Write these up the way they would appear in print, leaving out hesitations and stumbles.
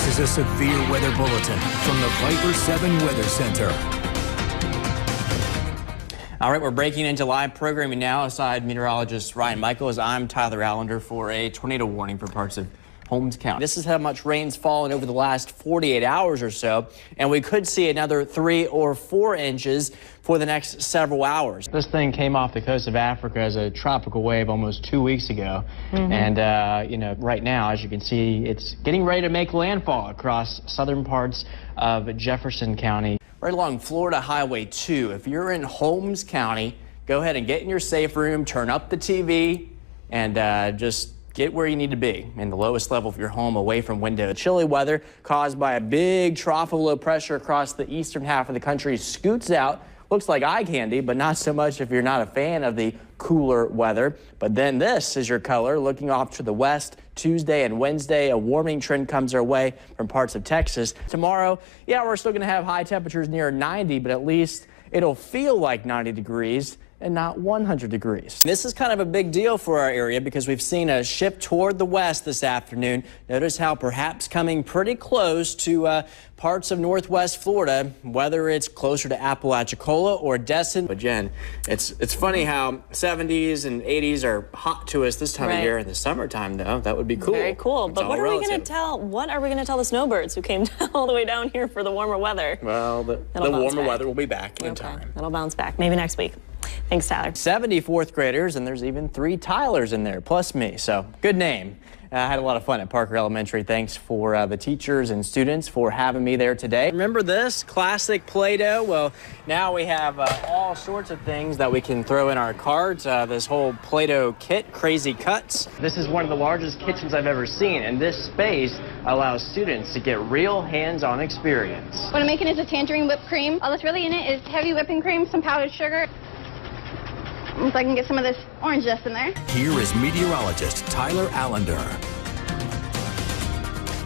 This is a severe weather bulletin from the Viper 7 Weather Center. All right, we're breaking into live programming now. Aside meteorologist Ryan Michaels, I'm Tyler Allender for a tornado warning for parts of Holmes County. This is how much rain's fallen over the last 48 hours or so, and we could see another 3 or 4 inches for the next several hours. This thing came off the coast of Africa as a tropical wave almost 2 weeks ago, and you know, right now, as you can see, it's getting ready to make landfall across southern parts of Jefferson County. Right along Florida Highway 2. If you're in Holmes County, go ahead and get in your safe room, turn up the TV, and just get where you need to be in the lowest level of your home, away from windows. Chilly weather caused by a big trough of low pressure across the eastern half of the country scoots out. Looks like eye candy, but not so much if you're not a fan of the cooler weather. But then this is your color. Looking off to the west, Tuesday and Wednesday, a warming trend comes our way from parts of Texas. Tomorrow, yeah, we're still going to have high temperatures near 90, but at least it'll feel like 90 degrees and not 100 degrees. This is kind of a big deal for our area because we've seen a shift toward the west this afternoon. Notice how perhaps coming pretty close to parts of northwest Florida, whether it's closer to Apalachicola or Destin. But Jen, it's funny how 70s and 80s are hot to us this time of year. In the summertime, though, that would be cool. Very cool. But what are we going to tell? What are we going to tell the snowbirds who came all the way down here for the warmer weather? Well, the warmer weather will be back in time. It'll bounce back. Maybe next week. Thanks, Tyler. 70 fourth graders, and there's even 3 Tylers in there, plus me. So good name. I had a lot of fun at Parker Elementary. Thanks for the teachers and students for having me there today. Remember this classic Play-Doh? Well, now we have all sorts of things that we can throw in our carts. This whole Play-Doh kit, Crazy Cuts. This is one of the largest kitchens I've ever seen, and this space allows students to get real hands-on experience. What I'm making is a tangerine whipped cream. All that's really in it is heavy whipping cream, some powdered sugar. So I can get some of this orange zest in there. Here is meteorologist Tyler Allender.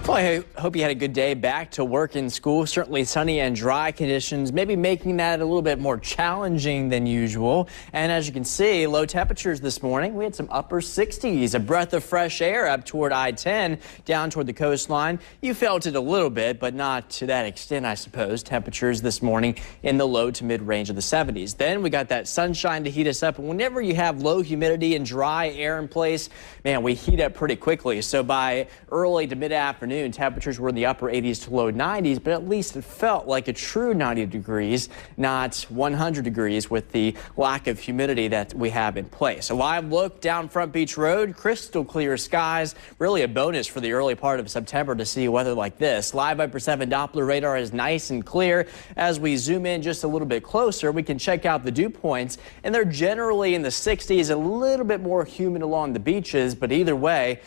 Well, I hope you had a good day back to work in school. Certainly sunny and dry conditions, maybe making that a little bit more challenging than usual. And as you can see, low temperatures this morning. We had some upper 60s, a breath of fresh air up toward I-10, down toward the coastline. You felt it a little bit, but not to that extent, I suppose. Temperatures this morning in the low to mid range of the 70s. Then we got that sunshine to heat us up. And whenever you have low humidity and dry air in place, man, we heat up pretty quickly. So by early to mid-afternoon, temperatures were in the upper 80s to low 90s, but at least it felt like a true 90 degrees, not 100 degrees with the lack of humidity that we have in place. A live look down Front Beach Road, crystal clear skies, really a bonus for the early part of September to see weather like this. Live Viper 7 Doppler radar is nice and clear. As we zoom in just a little bit closer, we can check out the dew points, and they're generally in the 60s, a little bit more humid along the beaches, but either way,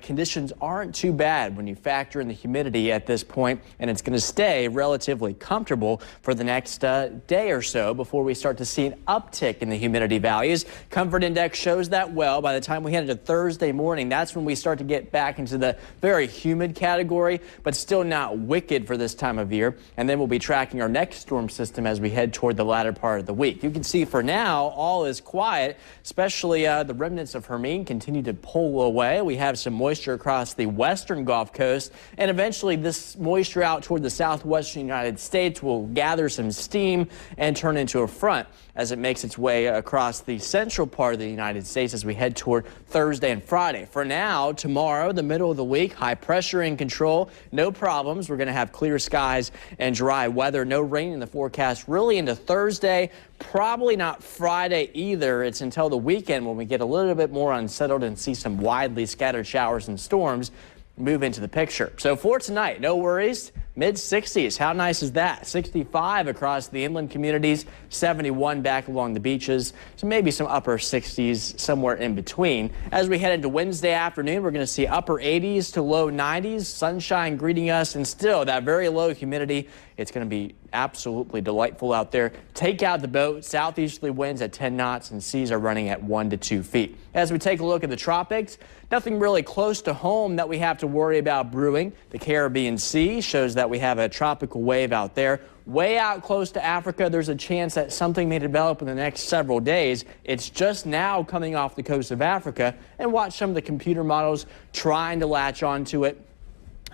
conditions aren't too bad when you factor in the humidity at this point, and it's going to stay relatively comfortable for the next day or so before we start to see an uptick in the humidity values. Comfort index shows that well. By the time we head into Thursday morning, that's when we start to get back into the very humid category, but still not wicked for this time of year. And then we'll be tracking our next storm system as we head toward the latter part of the week. You can see for now, all is quiet, especially the remnants of Hermine continue to pull away. We have some moisture across the western Gulf Coast, and eventually this moisture out toward the southwestern United States will gather some steam and turn into a front as it makes its way across the central part of the United States as we head toward Thursday and Friday. For now, tomorrow, the middle of the week, high pressure in control, no problems. We're going to have clear skies and dry weather, no rain in the forecast really into Thursday, probably not Friday either. It's until the weekend when we get a little bit more unsettled and see some widely scattered showers and storms move into the picture. So for tonight, no worries. Mid-60s, how nice is that? 65 across the inland communities, 71 back along the beaches, so maybe some upper 60s somewhere in between. As we head into Wednesday afternoon, we're going to see upper 80s to low 90s, sunshine greeting us, and still that very low humidity. It's going to be absolutely delightful out there. Take out the boat. Southeasterly winds at 10 knots and seas are running at 1 to 2 feet. As we take a look at the tropics, nothing really close to home that we have to worry about brewing. The Caribbean Sea shows that we have a tropical wave out there. Way out close to Africa, there's a chance that something may develop in the next several days. It's just now coming off the coast of Africa, and watch some of the computer models trying to latch onto it.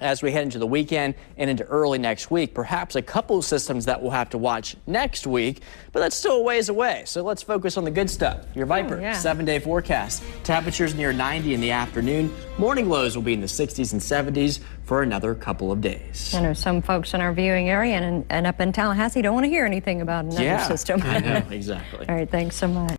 As we head into the weekend and into early next week, perhaps a couple of systems that we'll have to watch next week, but that's still a ways away. So let's focus on the good stuff. Your Viper 7-day forecast. Temperatures near 90 in the afternoon. Morning lows will be in the 60s and 70s for another couple of days. I know some folks in our viewing area and up in Tallahassee don't want to hear anything about another system. I know, exactly. All right, thanks so much.